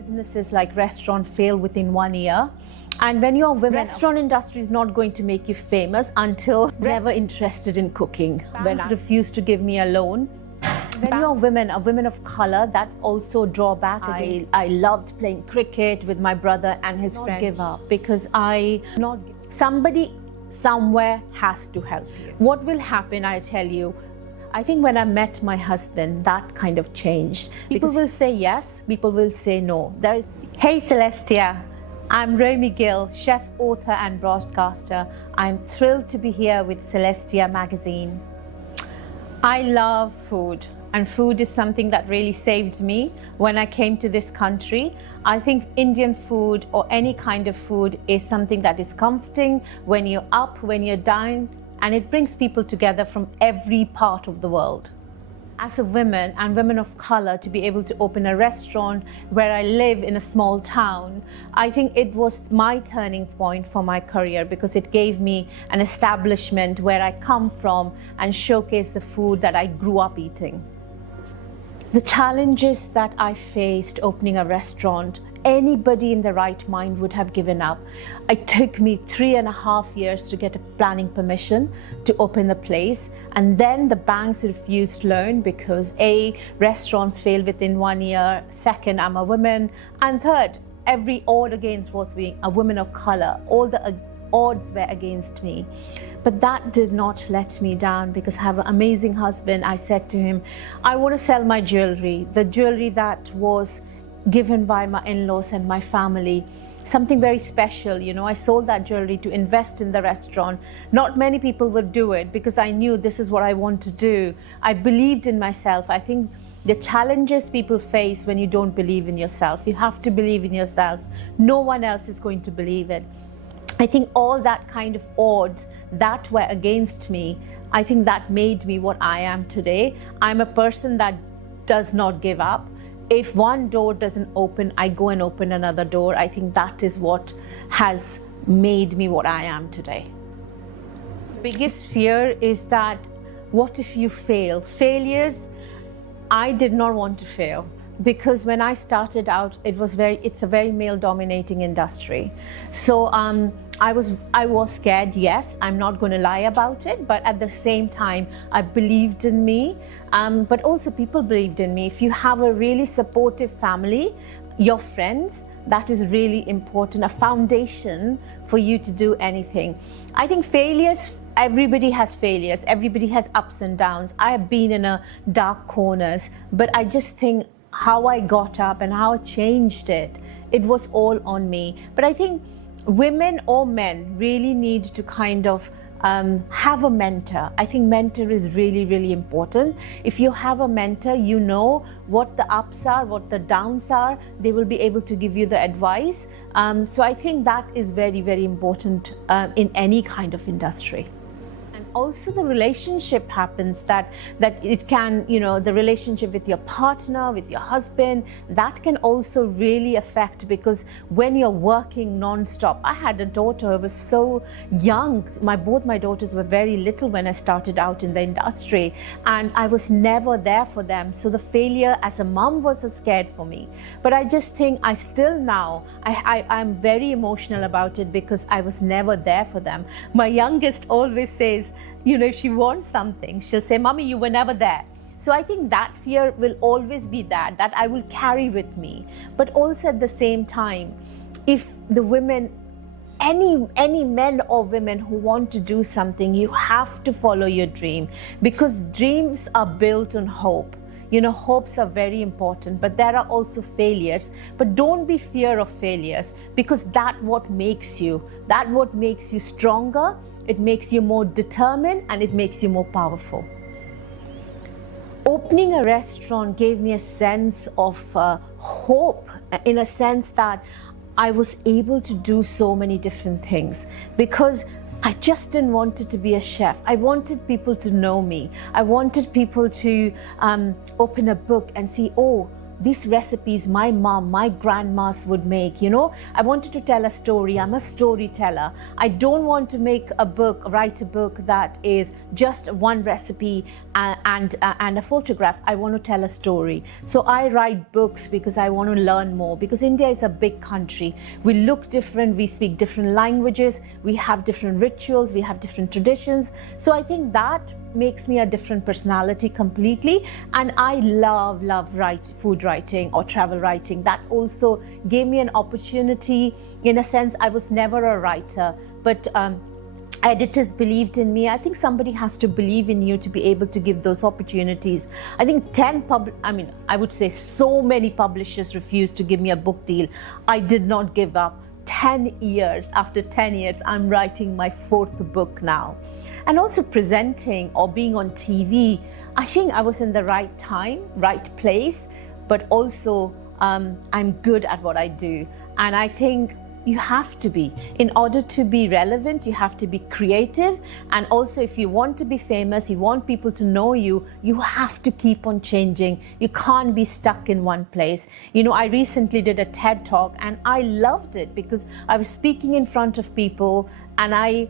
Businesses like restaurant fail within 1 year. And when you're women, restaurant industry is not going to make you famous until never interested in cooking. When I refused to give me a loan. When you're women, a woman of color, that's also a drawback. I loved playing cricket with my brother and his friends. Give up because somebody somewhere has to help you. What will happen, I tell you, I think when I met my husband, that kind of changed. People will say yes, people will say no. Hey Celestia, I'm Romy Gill, chef, author and broadcaster. I'm thrilled to be here with Celestia magazine. I love food, and food is something that really saved me when I came to this country. I think Indian food or any kind of food is something that is comforting when you're up, when you're down, and it brings people together from every part of the world. As a woman and women of color, to be able to open a restaurant where I live in a small town, I think it was my turning point for my career because it gave me an establishment where I come from and showcase the food that I grew up eating. The challenges that I faced opening a restaurant, anybody in the right mind would have given up. It took me 3.5 years to get a planning permission to open the place, and then the banks refused loan because A, restaurants fail within 1 year, second, I'm a woman, and third, every odd against was being a woman of color. All the odds were against me. But that did not let me down because I have an amazing husband. I said to him, I want to sell my jewelry, the jewelry that was given by my in-laws and my family, something very special. You know, I sold that jewelry to invest in the restaurant. Not many people would do it because I knew this is what I want to do. I believed in myself. I think the challenges people face when you don't believe in yourself, you have to believe in yourself. No one else is going to believe it. I think all that kind of odds that were against me, I think that made me what I am today. I'm a person that does not give up. If one door doesn't open, I go and open another door. I think that is what has made me what I am today. The biggest fear is that, what if you fail? Failures, I did not want to fail. Because when I started out, it's a very male-dominating industry. So I was scared, yes, I'm not going to lie about it, but at the same time, I believed in me, but also people believed in me. If you have a really supportive family, your friends, that is really important, a foundation for you to do anything. I think failures, everybody has failures, everybody has ups and downs. I have been in a dark corners, but I just think how I got up and how I changed it, it was all on me. But I think women or men really need to kind of have a mentor. I think mentor is really, really important. If you have a mentor, you know what the ups are, what the downs are. They will be able to give you the advice. So I think that is very, very important in any kind of industry. Also the relationship happens that it can, you know, the relationship with your partner, with your husband, that can also really affect, because when you're working non-stop. I had a daughter who was so young. Both my daughters were very little when I started out in the industry, and I was never there for them. So the failure as a mom was scared for me. But I just think I'm very emotional about it because I was never there for them. My youngest always says, you know, if she wants something, she'll say, Mommy, you were never there. So I think that fear will always be that I will carry with me. But also at the same time, if the women, any men or women who want to do something, you have to follow your dream, because dreams are built on hope. You know, hopes are very important, but there are also failures. But don't be fear of failures, because that's what makes you stronger. It makes you more determined, and it makes you more powerful. Opening a restaurant gave me a sense of hope, in a sense that I was able to do so many different things, because I just didn't want it to be a chef. I wanted people to know me. I wanted people to open a book and see, oh, these recipes my mom, my grandmas would make. I wanted to tell a story. I'm a storyteller. I don't want to write a book that is just one recipe and a photograph. I want to tell a story. So I write books because I want to learn more, because India is a big country. We look different, we speak different languages, we have different rituals, we have different traditions. So I think that makes me a different personality completely. And I love food writing or travel writing. That also gave me an opportunity. In a sense, I was never a writer, but editors believed in me. I think somebody has to believe in you to be able to give those opportunities. I think I would say so many publishers refused to give me a book deal. I did not give up. 10 years, after 10 years, I'm writing my 4th book now. And also presenting or being on TV, I think I was in the right time, right place, but also I'm good at what I do. And I think you have to be. In order to be relevant, you have to be creative. And also, if you want to be famous, you want people to know you, you have to keep on changing. You can't be stuck in one place. I recently did a TED Talk and I loved it because I was speaking in front of people, and I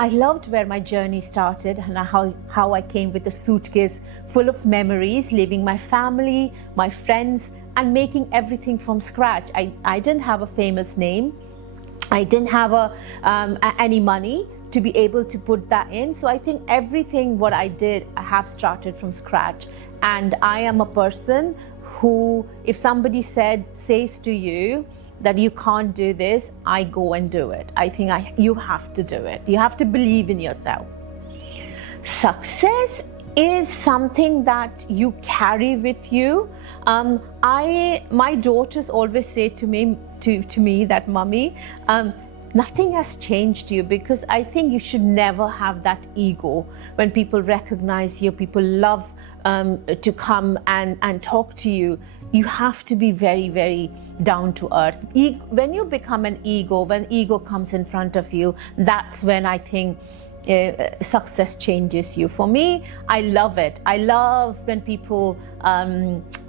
loved where my journey started and how I came with a suitcase full of memories, leaving my family, my friends, and making everything from scratch. I didn't have a famous name. I didn't have any money to be able to put that in. So I think everything what I did, I have started from scratch. And I am a person who, if somebody says to you that you can't do this, I go and do it. I think you have to do it. You have to believe in yourself. Success is something that you carry with you. My daughters always say to me that, Mummy, nothing has changed you, because I think you should never have that ego. When people recognize you, people love to come and talk to you. You have to be very, very down to earth. When you become an ego, when ego comes in front of you, that's when I think success changes you. For me, I love it. I love when people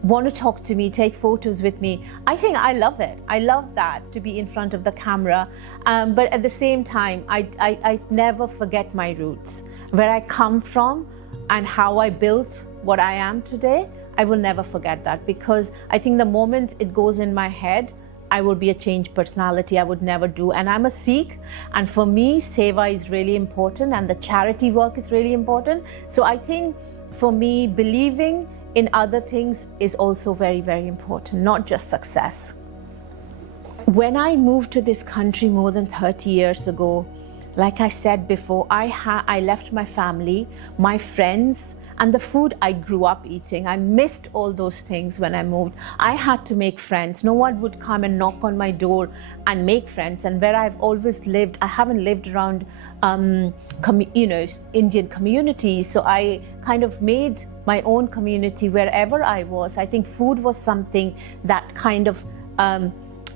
want to talk to me, take photos with me. I think I love it. I love that, to be in front of the camera. But at the same time, I never forget my roots, where I come from and how I built what I am today. I will never forget that, because I think the moment it goes in my head, I will be a changed personality. I would never do. And I'm a Sikh, and for me, seva is really important, and the charity work is really important. So I think for me, believing in other things is also very, very important, not just success. When I moved to this country more than 30 years ago, like I said before, I left my family, my friends, and the food I grew up eating. I missed all those things when I moved. I had to make friends. No one would come and knock on my door and make friends. And where I've always lived, I haven't lived around Indian communities. So I kind of made my own community wherever I was. I think food was something that kind of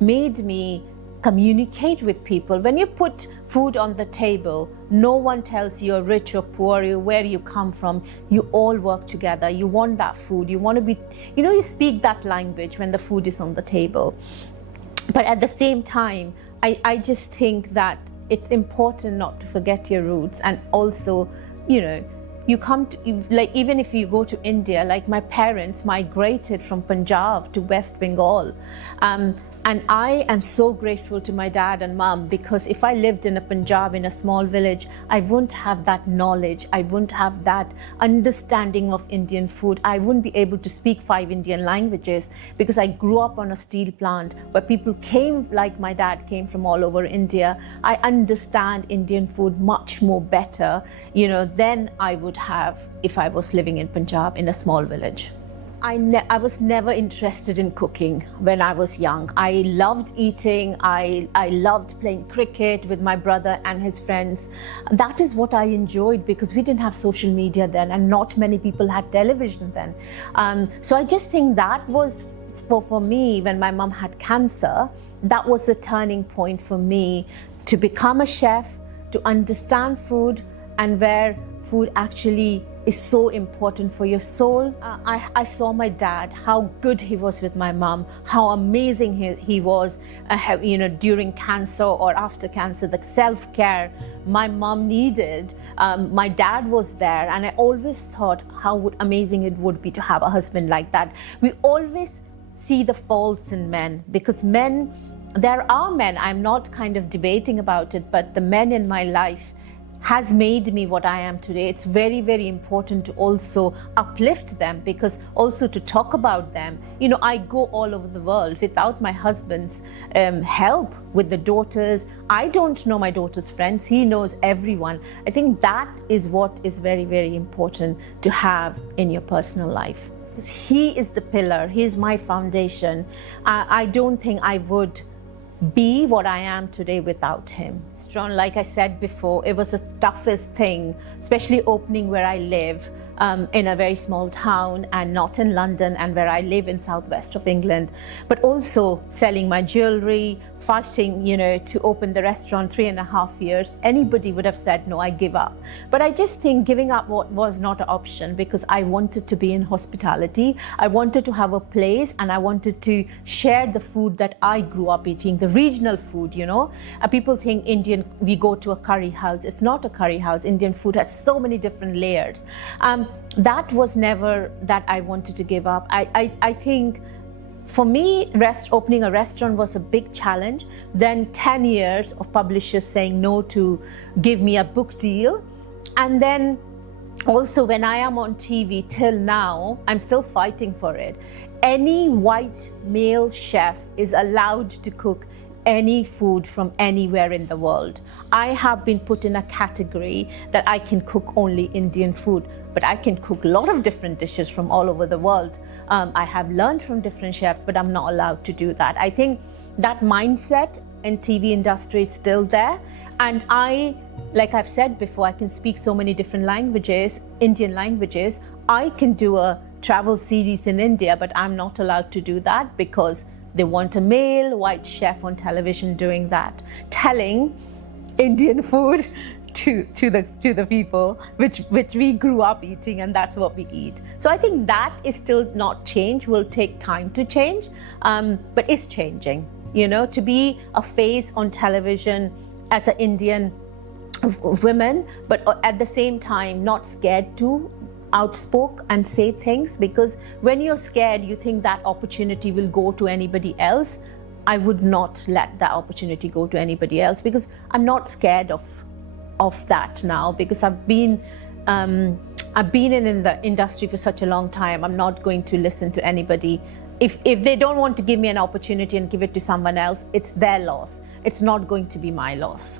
made me communicate with people. When you put food on the table, no one tells you you're rich or poor, where you come from. You all work together. You want that food. You want to be, you speak that language when the food is on the table. But at the same time, I just think that it's important not to forget your roots. And also, you come to, like, even if you go to India, like my parents migrated from Punjab to West Bengal. And I am so grateful to my dad and mom, because if I lived in a Punjab, in a small village, I wouldn't have that knowledge. I wouldn't have that understanding of Indian food. I wouldn't be able to speak 5 Indian languages, because I grew up on a steel plant where people came, like my dad came from all over India. I understand Indian food much more better, than I would have if I was living in Punjab in a small village. I was never interested in cooking when I was young. I loved eating. I loved playing cricket with my brother and his friends. That is what I enjoyed, because we didn't have social media then, and not many people had television then. So I just think that was, for me, when my mom had cancer, that was the turning point for me to become a chef, to understand food, and where food actually is so important for your soul. I saw my dad, how good he was with my mom, how amazing he was, during cancer or after cancer, the self-care my mom needed. My dad was there, and I always thought how amazing it would be to have a husband like that. We always see the faults in men, because there are men, I'm not kind of debating about it, but the men in my life has made me what I am today. It's very, very important to also uplift them, because also to talk about them. I go all over the world without my husband's help with the daughters. I don't know my daughter's friends. He knows everyone. I think that is what is very, very important to have in your personal life. Because he is the pillar. He is my foundation. I don't think I would be what I am today without him. Like I said before, it was the toughest thing, especially opening where I live, in a very small town and not in London, and where I live in southwest of England, but also selling my jewelry, fighting, to open the restaurant 3.5 years. Anybody would have said, no, I give up. But I just think giving up was not an option, because I wanted to be in hospitality. I wanted to have a place, and I wanted to share the food that I grew up eating, the regional food, People think Indian, we go to a curry house. It's not a curry house. Indian food has so many different layers. That was never that I wanted to give up. I think for me, opening a restaurant was a big challenge. Then 10 years of publishers saying no to give me a book deal. And then also when I am on TV till now, I'm still fighting for it. Any white male chef is allowed to cook any food from anywhere in the world. I have been put in a category that I can cook only Indian food, but I can cook a lot of different dishes from all over the world. I have learned from different chefs, but I'm not allowed to do that. I think that mindset in TV industry is still there. And like I've said before, I can speak so many different languages, Indian languages. I can do a travel series in India, but I'm not allowed to do that because they want a male white chef on television doing that, telling Indian food to the people which we grew up eating, and that's what we eat. So I think that is still not changed, will take time to change, but it's changing. To be a face on television as an Indian woman, but at the same time not scared to outspoke and say things, because when you're scared, you think that opportunity will go to anybody else. I would not let that opportunity go to anybody else, because I'm not scared of that now, because I've been in the industry for such a long time. I'm not going to listen to anybody. If they don't want to give me an opportunity and give it to someone else, it's their loss. It's not going to be my loss.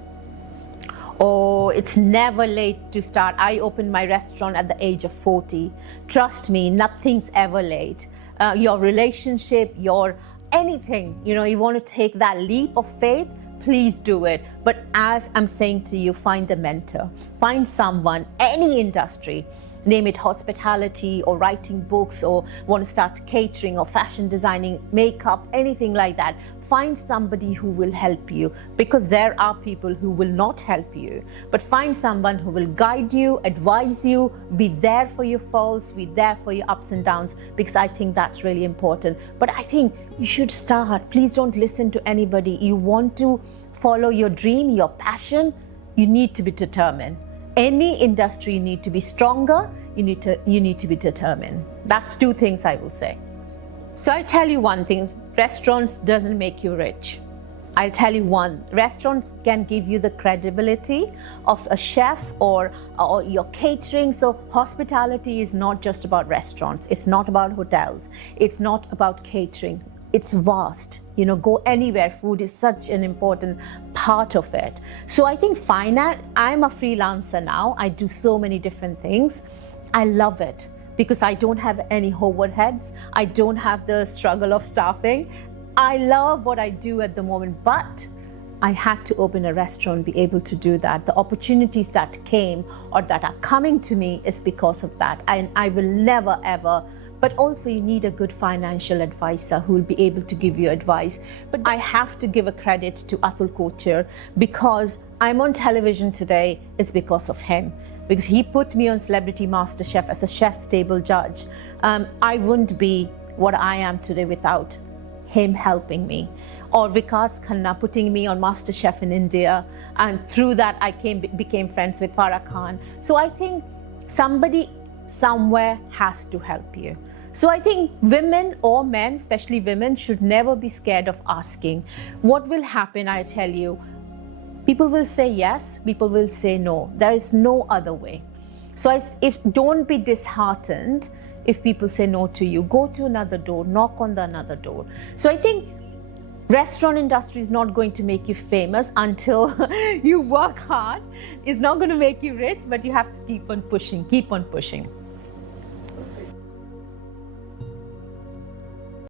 Oh, it's never late to start. I opened my restaurant at the age of 40. Trust me, nothing's ever late. Your relationship, your anything, you want to take that leap of faith, please do it. But as I'm saying to you, find a mentor. Find someone, any industry, name it hospitality or writing books, or want to start catering or fashion designing, makeup, anything like that. Find somebody who will help you, because there are people who will not help you. But find someone who will guide you, advise you, be there for your faults, be there for your ups and downs, because I think that's really important. But I think you should start. Please don't listen to anybody. You want to follow your dream, your passion, you need to be determined. Any industry, you need to be stronger, you need to be determined. That's two things I will say. So I tell you one thing, restaurants doesn't make you rich. I'll tell you one, restaurants can give you the credibility of a chef or your catering. So hospitality is not just about restaurants, it's not about hotels, it's not about catering. It's vast, go anywhere. Food is such an important part of it. So I think finance, I'm a freelancer now. I do so many different things. I love it because I don't have any overheads. I don't have the struggle of staffing. I love what I do at the moment, but I had to open a restaurant, be able to do that. The opportunities that came or that are coming to me is because of that. And I will never, ever. But also you need a good financial advisor who will be able to give you advice. But I have to give a credit to Atul Kochhar, because I'm on television today is because of him. because he put me on Celebrity MasterChef as a chef's table judge. I wouldn't be what I am today without him helping me. Or Vikas Khanna putting me on MasterChef in India, and through that I became friends with Farah Khan. So I think somebody somewhere has to help you. So I think women or men, especially women, should never be scared of asking. What will happen, I tell you, people will say yes, people will say no. There is no other way. So don't be disheartened if people say no to you. Go to another door, knock on another door. So I think restaurant industry is not going to make you famous until you work hard. It's not going to make you rich, but you have to keep on pushing, keep on pushing.